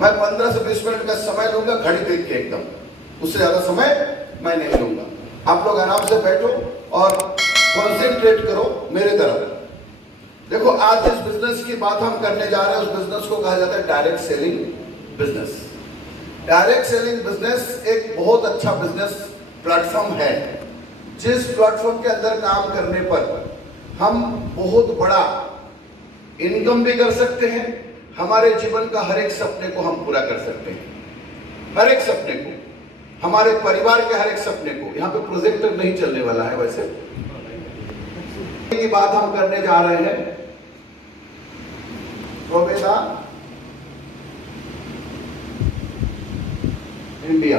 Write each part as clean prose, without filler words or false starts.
मैं 15 से 20 मिनट का समय लूंगा घड़ी देख के, एकदम उससे ज्यादा समय मैं नहीं लूंगा। आप लोग आराम से बैठो और कॉन्सेंट्रेट करो मेरे तरफ। देखो, आज जिस बिजनेस की बात हम करने जा रहे हैं उस बिजनेस को कहा जाता है direct selling business. Direct selling business एक बहुत अच्छा बिजनेस प्लेटफॉर्म है, जिस प्लेटफॉर्म के अंदर काम करने पर हम बहुत बड़ा इनकम भी कर सकते हैं, हमारे जीवन का हर एक सपने को हम पूरा कर सकते हैं, हर एक सपने को, हमारे परिवार के हर एक सपने को। यहाँ पे प्रोजेक्टर नहीं चलने वाला है, वैसे की बात हम करने जा रहे हैं। प्रोवेदा इंडिया,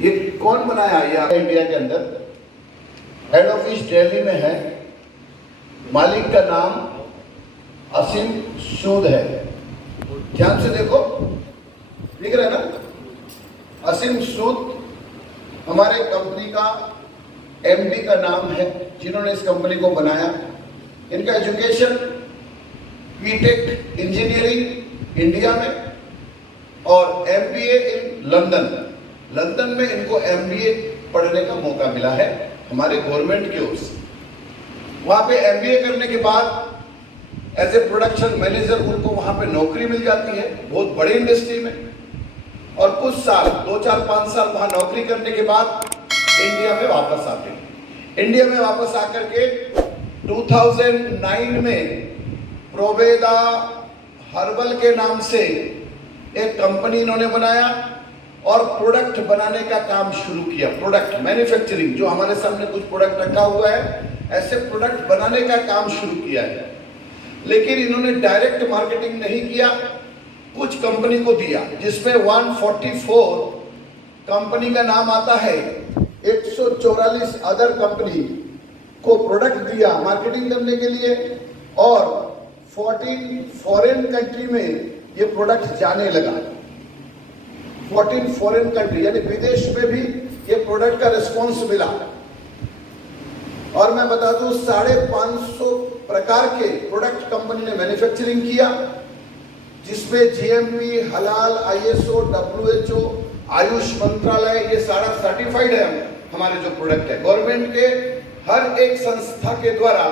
ये कौन बनाया? ये इंडिया के अंदर हेड ऑफिस दिल्ली में है, मालिक का नाम असीम सूद है। ध्यान से देखो, दिख रहा है ना? असीम सूद हमारे कंपनी का एमडी का नाम है, जिन्होंने इस कंपनी को बनाया। इनका एजुकेशन बीटेक इंजीनियरिंग इंडिया में और एमबीए इन लंदन में इनको एमबीए पढ़ने का मौका मिला है हमारे गवर्नमेंट की ओर से। वहां पे एमबीए करने के बाद एज ए प्रोडक्शन मैनेजर उनको वहां पे नौकरी मिल जाती है बहुत बड़ी इंडस्ट्री में, और कुछ साल 2-4-5 साल वहां नौकरी करने के बाद इंडिया में वापस आते हैं। इंडिया में वापस आकर के 2009 में प्रोवेदा हर्बल के नाम से एक कंपनी इन्होंने बनाया और प्रोडक्ट बनाने का काम शुरू किया। प्रोडक्ट मैन्युफैक्चरिंग, जो हमारे सामने कुछ प्रोडक्ट रखा हुआ है, ऐसे प्रोडक्ट बनाने का काम शुरू किया है। लेकिन इन्होंने डायरेक्ट मार्केटिंग नहीं किया, कुछ कंपनी को दिया, जिसमें 144 कंपनी का नाम आता है, 144 अदर कंपनी को प्रोडक्ट दिया मार्केटिंग करने के लिए, और 14 फॉरेन कंट्री में ये प्रोडक्ट जाने लगा। 14 फॉरेन कंट्री यानी विदेश में भी ये प्रोडक्ट का रिस्पॉन्स मिला। और मैं बता दूं, 550 प्रकार के प्रोडक्ट कंपनी ने मैन्युफैक्चरिंग किया, जिसमें जीएमपी, हलाल, आईएसओ, डब्ल्यूएचओ, आयुष मंत्रालय, ये सारा सर्टिफाइड है। हमारे जो प्रोडक्ट है गवर्नमेंट के हर एक संस्था के द्वारा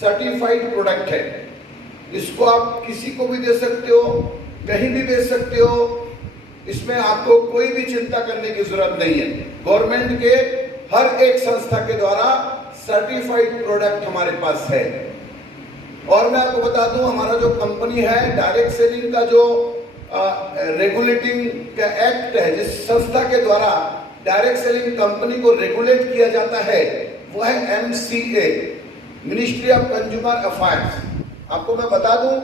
सर्टिफाइड प्रोडक्ट है। इसको आप किसी को भी दे सकते हो, कहीं भी दे सकते हो, इसमें आपको कोई भी चिंता करने की जरूरत नहीं है। गवर्नमेंट के हर एक संस्था के द्वारा सर्टिफाइड प्रोडक्ट हमारे पास है। और मैं आपको बता दूं, हमारा जो कंपनी है, डायरेक्ट सेलिंग का जो रेगुलेटिंग का एक्ट है, जिस संस्था के द्वारा डायरेक्ट सेलिंग कंपनी को रेगुलेट किया जाता है, वो है MCA, ministry of consumer affairs. आपको मैं बता दूं,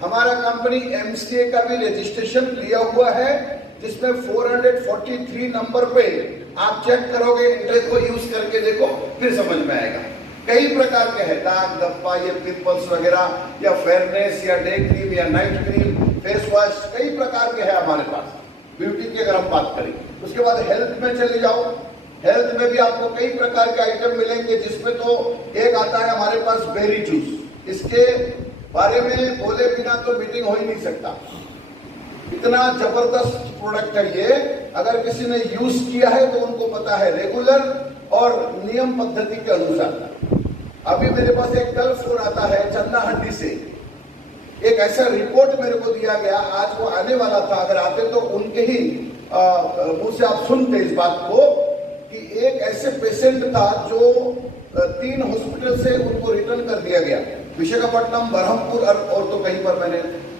हमारा कंपनी एमसीए का भी रजिस्ट्रेशन लिया हुआ है, जिसमें 443 नंबर पे आप चेक करोगे, इंटरेस्ट को यूज करके देखो, फिर समझ में आएगा। कई प्रकार के हैं, दाग धब्बा, ये पिंपल्स वगैरह, या फेयरनेस, या डे क्रीम, या नाइट क्रीम, फेस वॉश, कई प्रकार के हैं हमारे पास ब्यूटी की अगर हम बात करें। उसके बाद हेल्थ में चले जाओ, हेल्थ में भी आपको कई प्रकार के आइटम मिलेंगे, जिसमें तो एक आता है हमारे पास बेरी जूस। इसके बारे में बोले बिना तो मीटिंग हो ही नहीं सकता, इतना जबरदस्त प्रोडक्ट है ये। अगर किसी ने यूज किया है तो उनको पता है, रेगुलर और नियम पद्धति के अनुसार। अभी मेरे पास एक कल फोन आता है चन्नाहंडी से, एक ऐसा रिपोर्ट मेरे को दिया गया, आज वो आने वाला था, अगर आते तो उनके ही मुंह से आप सुनते इस बात को, कि एक ऐसे पेशेंट था जो 3 हॉस्पिटल से उनको रिटर्न कर दिया गया, विशाखापट्टनम, बरहमपुर और तो कहीं पर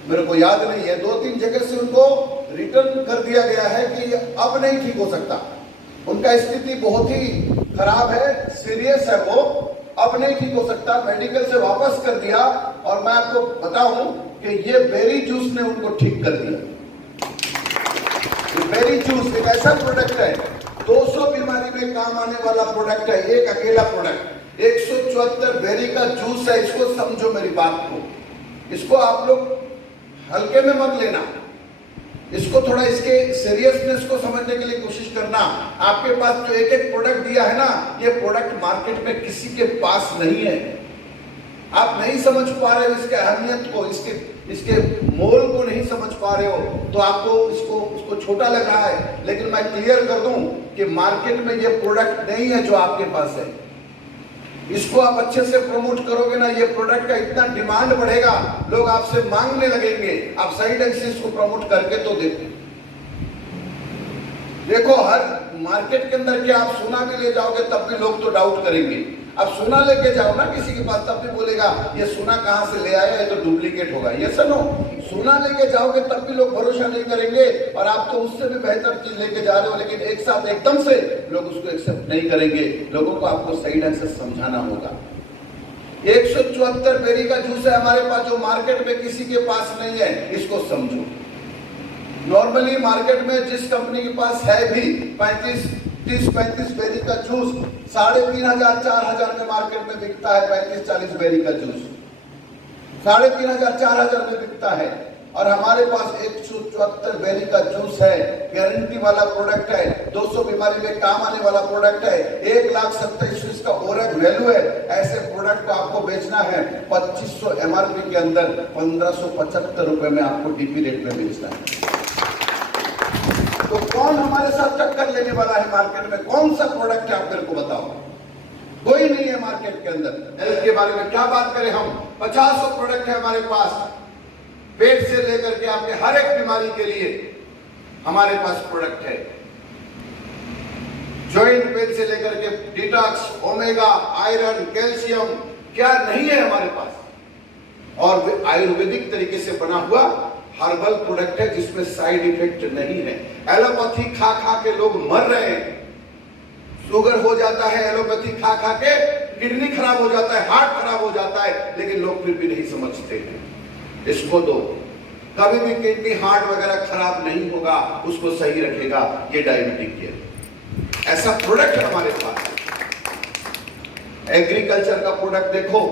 मेरे को याद नहीं है, 2-3 जगह से उनको रिटर्न कर दिया गया है कि अब नहीं ठीक हो सकता, उनका स्थिति बहुत ही खराब है, सीरियस है, वो अब नहीं ठीक हो सकता, मेडिकल से वापस कर दिया। और मैं आपको बताऊं कि ये बेरी जूस ने उनको ठीक कर दिया। ये बेरी जूस एक ऐसा प्रोडक्ट है, 200 बीमारी में काम आने वाला प्रोडक्ट है, एक अकेला प्रोडक्ट, 174 बेरी का जूस है। इसको समझो मेरी बात को, इसको आप लोग हल्के में मत लेना, इसको थोड़ा इसके सीरियसनेस को समझने के लिए कोशिश करना। आपके पास जो एक प्रोडक्ट दिया है ना, ये प्रोडक्ट मार्केट में किसी के पास नहीं है, आप नहीं समझ पा रहे हो इसके अहमियत को, इसके मोल को नहीं समझ पा रहे हो तो आपको उसको छोटा लग रहा है। लेकिन मैं क्लियर कर दूं कि मार्केट में ये प्रोडक्ट नहीं है जो आपके पास है। इसको आप अच्छे से प्रमोट करोगे ना, ये प्रोडक्ट का इतना डिमांड बढ़ेगा, लोग आपसे मांगने लगेंगे। आप सही ढंग से इसको प्रमोट करके तो देखो हर मार्केट के अंदर क्या आप सोना भी ले जाओगे तब भी लोग तो डाउट करेंगे। अब सोना लेके जाओ ना किसी के पास, तब भी बोलेगा ये सोना कहां से ले आया है, तो डुप्लीकेट होगा। ये सुनो, सोना लेके जाओगे तब भी लोग भरोसा नहीं करेंगे, और आप तो उससे भी बेहतर चीज लेके जा रहे हो, लेकिन एक साथ एकदम से लोग उसको एक्सेप्ट नहीं करेंगे। लोगों को आपको सही ढंग से समझाना होगा। 174 बेरी का जूस है हमारे पास जो मार्केट में किसी के पास नहीं है, इसको समझो। नॉर्मली मार्केट में जिस कंपनी के पास है भी 30-35 बेरी का जूस 3,500-4,000 में मार्केट में बिकता है। 35-40 बेरी का जूस 3,500-4,000 में बिकता है, और हमारे पास 174 बेरी का जूस है। गारंटी वाला प्रोडक्ट है, 200 बीमारी में काम आने वाला प्रोडक्ट है, 1,27,000 का ओरग वैल्यू है। ऐसे प्रोडक्ट को आपको बेचना है 2500 MRP के अंदर 1,575 रुपए में आपको डीपी रेट में बेचना है। तो कौन हमारे साथ टक्कर लेने वाला है मार्केट में? कौन सा प्रोडक्ट है आप मेरे को बताओ। कोई नहीं है मार्केट के अंदर। हेल्थ के बारे में क्या बात करें हम, 50 प्रोडक्ट है हमारे पास। पेट से लेकर के आपके हर एक बीमारी के लिए हमारे पास प्रोडक्ट है। जॉइंट पेन से लेकर के डिटॉक्स, ओमेगा, आयरन, कैल्शियम, क्या नहीं है हमारे पास। और आयुर्वेदिक तरीके से बना हुआ हर्बल प्रोडक्ट है जिसमें साइड इफेक्ट नहीं है। एलोपैथी खा खा के लोग मर रहे हैं। शुगर हो जाता है एलोपैथी खा खा के, किडनी खराब हो जाता है, हार्ट खराब हो जाता है, लेकिन लोग फिर भी नहीं समझते हैं। इसको दो, कभी भी किडनी हार्ट वगैरह खराब नहीं होगा, उसको सही रखेगा ये डायबिटिक केयर। ऐसा प्रोडक्ट है हमारे पास। एग्रीकल्चर का प्रोडक्ट देखो,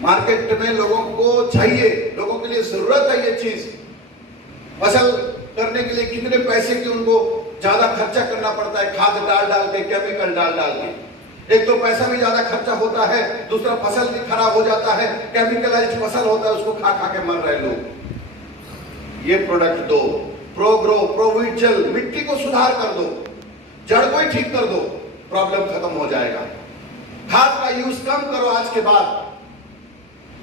मार्केट में लोगों को चाहिए, लोगों के लिए जरूरत है ये चीज। फसल करने के लिए कितने पैसे की उनको ज्यादा खर्चा करना पड़ता है, खाद डाल डाल के, केमिकल डाल डाल के। एक तो पैसा भी ज्यादा खर्चा होता है, दूसरा फसल भी खराब हो जाता है, केमिकलाइज्ड फसल होता है, उसको खा खा के मर रहे लोग। ये प्रोडक्ट दो, प्रोग्रो, प्रोविजल, मिट्टी को सुधार कर दो, जड़ को ही ठीक कर दो, प्रॉब्लम खत्म हो जाएगा। खाद का यूज कम करो। आज के बाद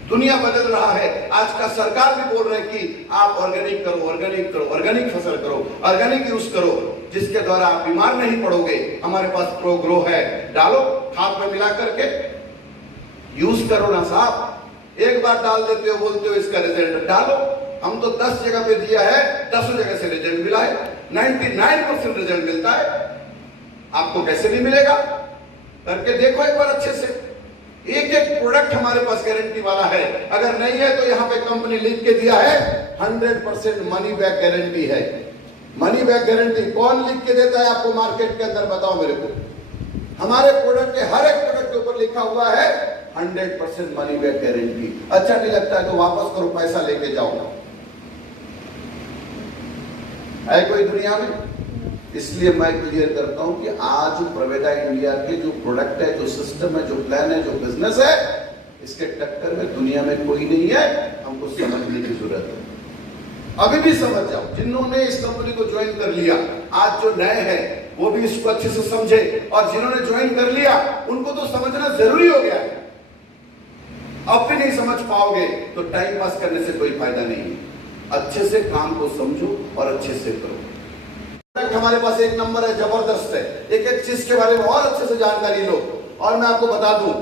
दुनिया बदल रहा है, आज का सरकार भी बोल रहे हैं कि आप ऑर्गेनिक करो, ऑर्गेनिक करो, ऑर्गेनिक फसल करो, ऑर्गेनिक यूज करो, जिसके द्वारा आप बीमार नहीं पड़ोगे। हमारे पास प्रोग्रो है, डालो खाद में मिला करके यूज करो ना साहब। एक बार डाल देते हो, बोलते हो इसका रिजल्ट, डालो। हम तो 10 जगह पे दिया है, 10 जगह से रिजल्ट मिला है, 99% रिजल्ट मिलता है। आपको कैसे नहीं मिलेगा? करके देखो एक बार अच्छे से। एक एक प्रोडक्ट हमारे पास गारंटी वाला है। अगर नहीं है तो यहाँ पे कंपनी लिख के दिया है 100% मनी बैक गारंटी है। मनी बैक गारंटी कौन लिख के देता है आपको मार्केट के अंदर, बताओ मेरे को। हमारे प्रोडक्ट के हर एक प्रोडक्ट के ऊपर लिखा हुआ है 100% मनी बैक गारंटी। अच्छा नहीं लगता है तो वापस करो, पैसा लेके जाओ। है कोई दुनिया में? इसलिए मैं क्लियर करता हूं कि आज प्रवेदा इंडिया के जो प्रोडक्ट है, जो सिस्टम है, जो प्लान है, जो बिजनेस है, इसके टक्कर में दुनिया में कोई नहीं है। हमको समझने की जरूरत है। अभी भी समझ जाओ, जिन्होंने इस कंपनी को ज्वाइन कर लिया, आज जो नए हैं वो भी इसको अच्छे से समझे, और जिन्होंने ज्वाइन कर लिया उनको तो समझना जरूरी हो गया है। अब भी नहीं समझ पाओगे तो टाइम पास करने से कोई फायदा नहीं। अच्छे से काम को समझो और अच्छे से करो। हमारे पास एक नंबर है, जबरदस्त है। एक एक चीज के बारे में और अच्छे से जानकारी लो। और मैं आपको बता दूं,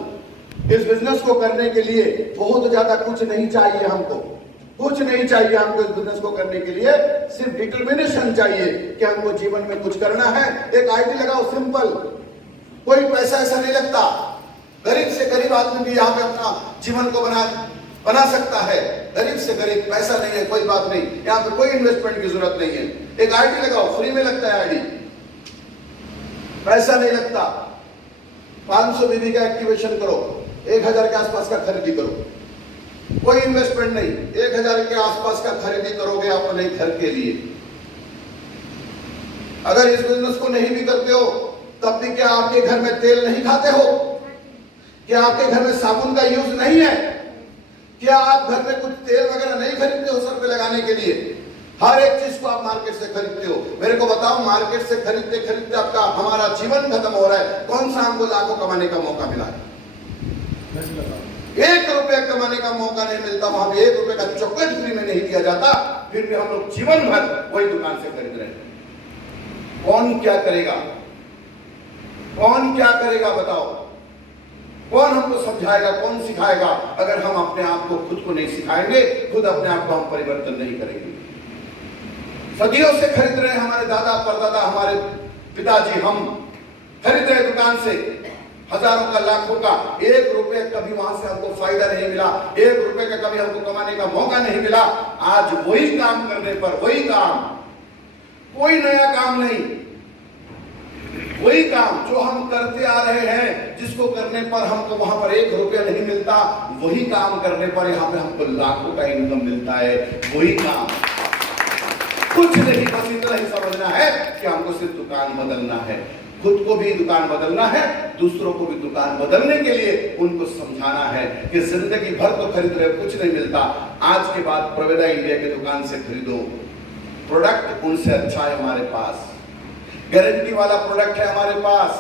इस बिजनेस को करने के लिए बहुत ज्यादा कुछ नहीं चाहिए हमको, कुछ नहीं चाहिए हमको इस बिजनेस को करने के लिए। सिर्फ डिटर्मिनेशन चाहिए कि हमको जीवन में कुछ करना है। एक आईडी लगाओ, सिंपल, कोई पैसा ऐसा नहीं लगता। गरीब से गरीब आदमी भी यहाँ पे अपना जीवन को बना सकता है। गरीब से गरीब, पैसा नहीं है कोई बात नहीं, यहाँ पे कोई इन्वेस्टमेंट की जरूरत नहीं है। एक आईडी लगाओ, फ्री में लगता है आईडी, पैसा नहीं लगता। 500 बीबी का एक्टिवेशन करो, 1000 के आसपास का खरीदी करो, कोई इन्वेस्टमेंट नहीं। 1000 के आसपास का खरीदी करोगे अपने घर के लिए। अगर इस बिजनेस को नहीं भी करते हो तब भी क्या आपके घर में तेल नहीं खाते हो? क्या आपके घर में साबुन का यूज नहीं है? क्या आप घर में कुछ तेल वगैरह नहीं खरीदते हो सर पे लगाने के लिए? हर एक चीज को आप मार्केट से खरीदते हो। मेरे को बताओ, मार्केट से खरीदते खरीदते आपका हमारा जीवन खत्म हो रहा है। कौन सा हमको लाखों कमाने का मौका मिला है? 1 रुपया कमाने का मौका नहीं मिलता। वहां पे 1 रुपए का चॉकलेट फ्री में नहीं दिया जाता, फिर भी हम लोग जीवन भर वही दुकान से खरीद रहे हैं। कौन क्या करेगा? कौन क्या करेगा बताओ? कौन हमको समझाएगा, कौन सिखाएगा? अगर हम अपने आप को खुद को नहीं सिखाएंगे, खुद अपने आप को हम परिवर्तन नहीं करेंगे। सदियों से खरीद रहे हैं हमारे दादा परदादा, हमारे पिताजी, हम खरीद रहे दुकान से हजारों का, लाखों का। 1 रुपए कभी वहां से हमको फायदा नहीं मिला, 1 रुपए का कभी हमको कमाने का मौका नहीं मिला। आज वही काम करने पर, वही काम, कोई नया काम नहीं, वही काम जो हम करते आ रहे हैं, जिसको करने पर हमको वहां पर 1 रुपया नहीं मिलता, वही काम करने पर यहाँ पे हमको लाखों का इनकम मिलता है। वही काम, कुछ नहीं, बस इतना ही समझना है कि हमको सिर्फ दुकान बदलना है। खुद को भी दुकान बदलना है, दूसरों को भी दुकान बदलने के लिए उनको समझाना है कि जिंदगी भर तो खरीद रहे, कुछ नहीं मिलता। आज के बाद प्रवेदा इंडिया की दुकान से खरीदो। प्रोडक्ट उनसे अच्छा है हमारे पास, गारंटी वाला प्रोडक्ट है हमारे पास।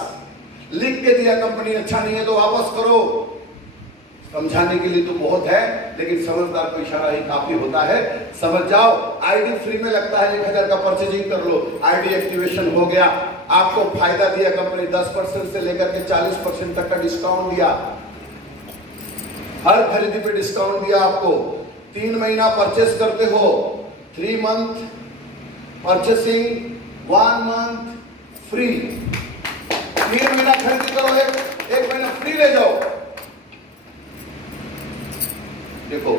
लिख के दिया कंपनी अच्छा नहीं है तो वापस करो। समझाने के लिए तो बहुत है, लेकिन समझदार को इशारा ही काफी होता है। समझ जाओ, आईडी फ्री में लगता है, 1000 का परचेजिंग कर लो, आईडी एक्टिवेशन हो गया। आपको फायदा दिया कंपनी, 10% से लेकर के 40% तक का डिस्काउंट दिया। हर खरीदी पे डिस्काउंट दिया आपको। 3 महीना परचेस करते हो, 3 मंथ परचेसिंग, 1 मंथ फ्री। 3 महीना खरीदी करो, एक महीना फ्री ले जाओ। देखो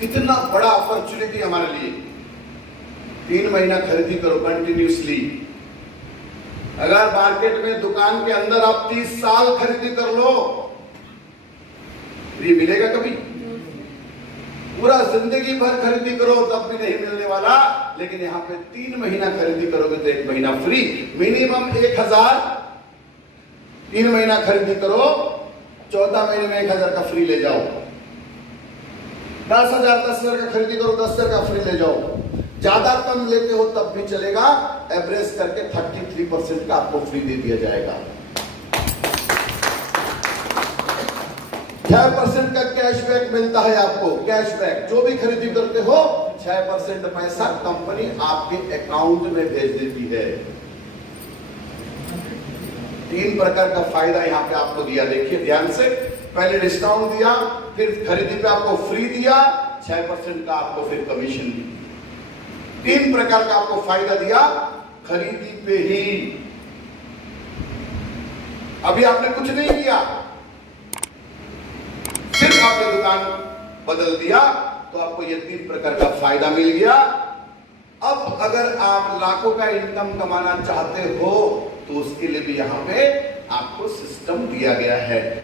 कितना बड़ा अपॉर्चुनिटी हमारे लिए। 3 महीना खरीदी करो कंटिन्यूसली। अगर मार्केट में दुकान के अंदर आप 30 साल खरीदी कर लो, फ्री मिलेगा कभी? पूरा जिंदगी भर खरीदी करो तब भी नहीं मिलने वाला। लेकिन यहाँ पे 3 महीना खरीदी करोगे तो 1 महीना फ्री। मिनिमम 1000, 3 महीना खरीदी करो, 14 महीने में 1000 का फ्री ले जाओ। 10,000 का खरीदी करो, 10,000 का फ्री ले जाओ। ज्यादा कम लेते हो तब भी चलेगा, एवरेज करके 33% का आपको फ्री दे दिया जाएगा। 6% का कैशबैक मिलता है आपको। कैशबैक जो भी खरीदी करते हो, 6% पैसा कंपनी आपके अकाउंट में भेज देती है। 3 प्रकार का फायदा यहाँ पे आपको दिया, देखिए ध्यान से। पहले डिस्काउंट दिया, फिर खरीदी पे आपको फ्री दिया, 6% का आपको फिर कमीशन दी। 3 प्रकार का आपको फायदा दिया खरीदी पे ही। अभी आपने कुछ नहीं किया, सिर्फ आपने दुकान बदल दिया तो आपको ये 3 प्रकार का फायदा मिल गया। अब अगर आप लाखों का इनकम कमाना चाहते हो तो उसके लिए भी यहाँ पे आपको सिस्टम दिया गया है।